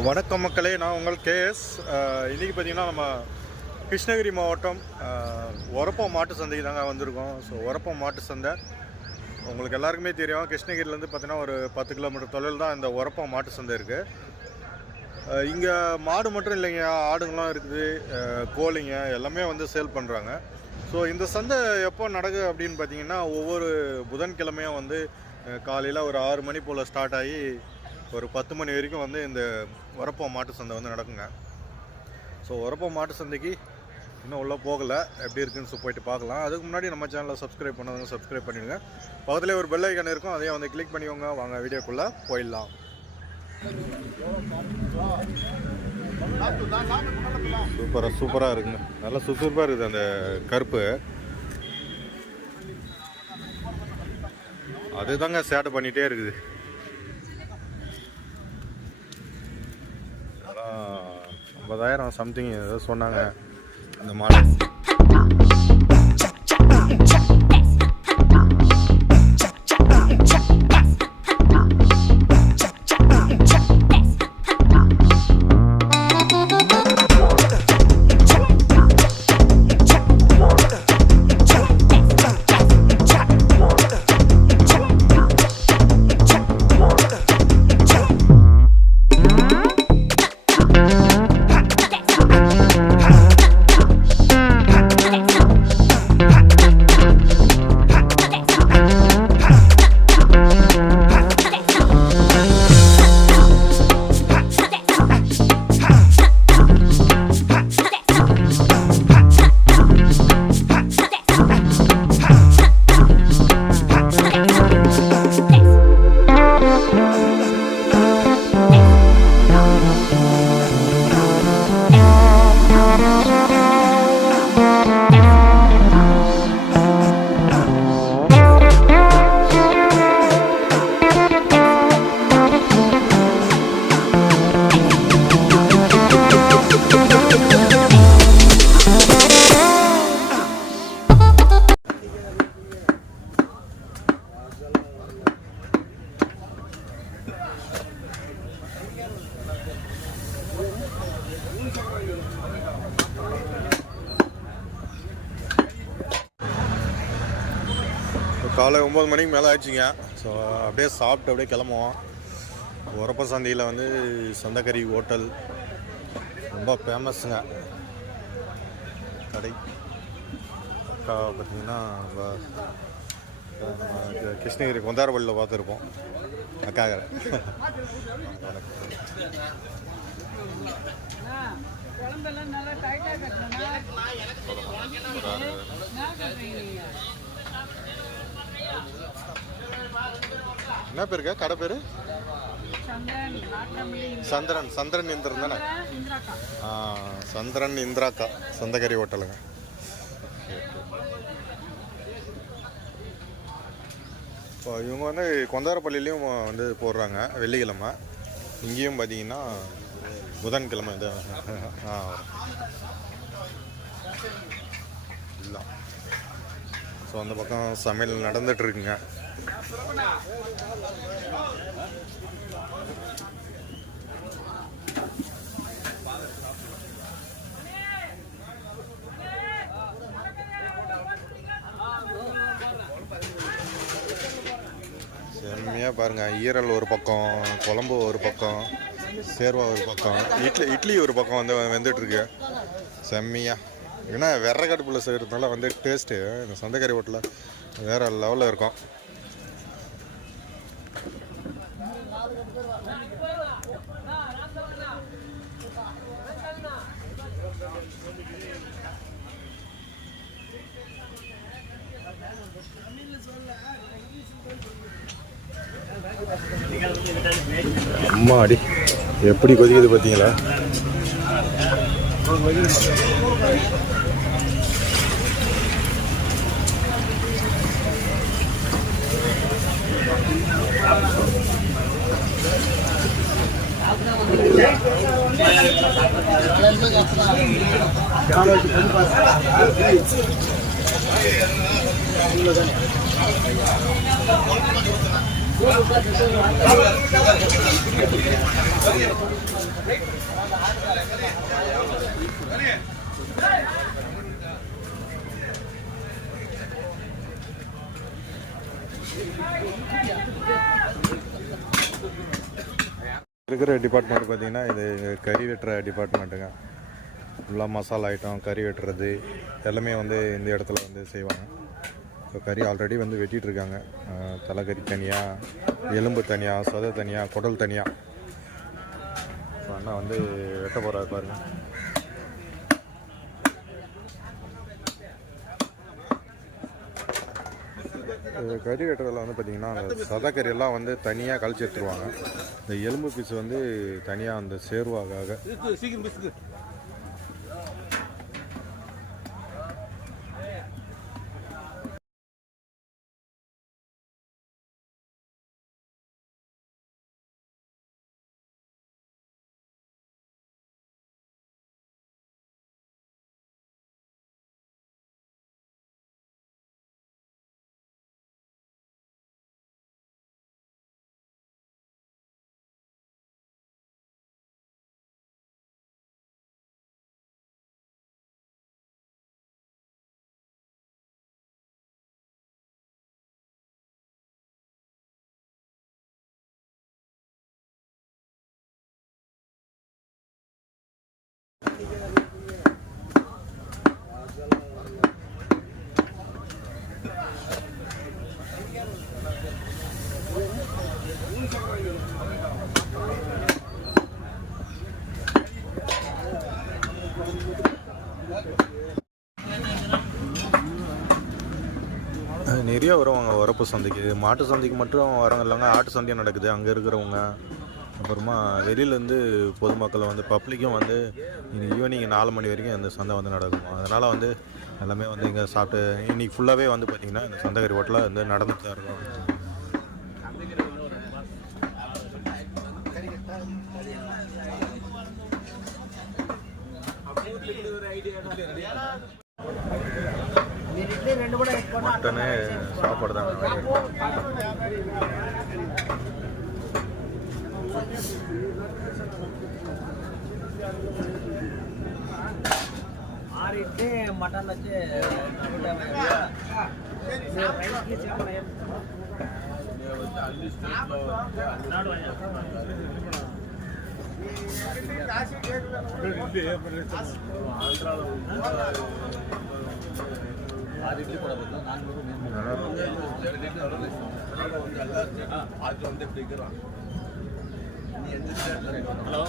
வணக்கம் மக்களே, நான் உங்கள் கேஎஸ். இன்றைக்கி பார்த்திங்கன்னா நம்ம கிருஷ்ணகிரி மாவட்டம் ஒரப்பம் மாட்டு சந்தைக்கு தாங்க வந்திருக்கோம். ஸோ ஒரப்பம் மாட்டு சந்தை உங்களுக்கு எல்லாருக்குமே தெரியும். கிருஷ்ணகிரிலேருந்து பார்த்திங்கன்னா ஒரு 10 கிலோமீட்டர் தொலைவில் தான் இந்த ஒரப்பம் மாட்டு சந்தை இருக்குது. இங்கே மாடு மட்டும் இல்லைங்க, ஆடுங்கள்லாம் இருக்குது, கோழிங்க எல்லாமே வந்து சேல் பண்ணுறாங்க. ஸோ இந்த சந்தை எப்போ நடக்குது அப்படின்னு பார்த்திங்கன்னா ஒவ்வொரு புதன்கிழமையும் வந்து காலையில் ஒரு 6 மணி போல் ஸ்டார்ட் ஆகி ஒரு 10 மணி வரைக்கும் வந்து இந்த ஒரப்பம் மாட்டு சந்தை வந்து நடக்குங்க. ஸோ ஒரப்பம் மாட்டு சந்தைக்கு இன்னும் உள்ளே போகலை, எப்படி இருக்குன்னு போயிட்டு பார்க்கலாம். அதுக்கு முன்னாடி நம்ம சேனலை சப்ஸ்கிரைப் பண்ணாதவங்க சப்ஸ்கிரைப் பண்ணிடுங்க. பக்கத்துலேயே ஒரு பெல் ஐக்கான் இருக்கும், அதையும் வந்து கிளிக் பண்ணிக்கோங்க. வாங்க வீடியோக்குள்ளே போயிடலாம். சூப்பராக இருக்குங்க, நல்லா சுறுசுறுப்பாக இருக்குது அந்த கருப்பு. அதுதாங்க சேட்டை பண்ணிகிட்டே இருக்குது. 50,000 சம்திங் ஏதோ சொன்னாங்க அந்த மாடல். காலை 9 மணிக்கு மேலே ஆயிடுச்சுங்க. ஸோ அப்படியே சாப்பிட்டு அப்படியே கிளம்புவோம். ஒரப்பம் சந்தையில் வந்து சொந்தக்கறி ஹோட்டல் ரொம்ப ஃபேமஸுங்க கடை. அக்கா பார்த்திங்கன்னா நம்ம கிருஷ்ணகிரி கொந்தாரப்பள்ளியில் பார்த்துருப்போம் அக்கா கடை. என்ன பேருக்கா கடை பேர்? சந்திரன் இந்திரன் தானே? சந்திரன் இந்திராக்கா சொந்தக்கறி ஹோட்டலுங்க. இப்போ இவங்க வந்து கொந்தாரப்பள்ளியிலையும் வந்து போடுறாங்க வெள்ளிக்கிழமை. இங்கேயும் பார்த்தீங்கன்னா புதன்கிழமை இது இல்லை. ஸோ அந்த பக்கம் சமையல் நடந்துகிட்ருக்குங்க. செம்மையாக பாருங்கள், ஈரல் ஒரு பக்கம், குழம்பு ஒரு பக்கம், சேர்வா ஒரு பக்கம், இட்லி ஒரு பக்கம் வந்து வெந்துட்டுருக்கு செம்மையாக. ஏன்னா விறகடுப்பில் செய்கிறதுனால வந்து டேஸ்ட்டு இந்த சொந்தக்கறி ஹோட்டலில் வேறு லெவலில் இருக்கும். அம்மா அடி எப்படி கொதிக்குது பார்த்தீங்களா? இருக்கிற டிபார்ட்மெண்ட் பார்த்தீங்கன்னா இது கறி வெட்டுற டிபார்ட்மெண்ட்டுங்க. ஃபுல்லாக மசாலா ஐட்டம், கறி வெட்டுறது எல்லாமே வந்து இந்த இடத்துல வந்து செய்வாங்க. ஸோ கறி ஆல்ரெடி வந்து வெட்டிகிட்டு இருக்காங்க. தலைக்கறி தனியாக, எலும்பு தனியாக, சதை தனியாக, குடல் தனியாக. ஸோ அண்ணா வந்து வெட்ட போகிறாரு பாருங்க. கறி வெட்டுறதுல வந்து பார்த்திங்கன்னா அந்த சதை கறியெல்லாம் வந்து தனியாக கழிச்சு எடுத்துருவாங்க. இந்த எலும்பு பீஸ் வந்து தனியாக அந்த சேர்வாக நிறைய வருவாங்க வரப்பு சந்தைக்கு. மாட்டு சந்தைக்கு மட்டும் வரவங்க இல்லைங்க, ஆட்டு சந்தையும் நடக்குது அங்கே இருக்கிறவங்க. அப்புறமா வெளியிலேருந்து பொதுமக்கள் வந்து பப்ளிக்கும் வந்து ஈவினிங் 4 மணி வரைக்கும் இந்த சந்தை வந்து நடக்கும். அதனால் வந்து எல்லாமே வந்து இங்கே சாப்பிட்டு இன்றைக்கி ஃபுல்லாகவே வந்து பார்த்திங்கன்னா இந்த சந்தைக்கறி ஹோட்டலில் வந்து நடந்துட்டு தான் இருக்கும். மட்டனே சாப்பாடு தாங்க. మటన్ వచ్చి హలో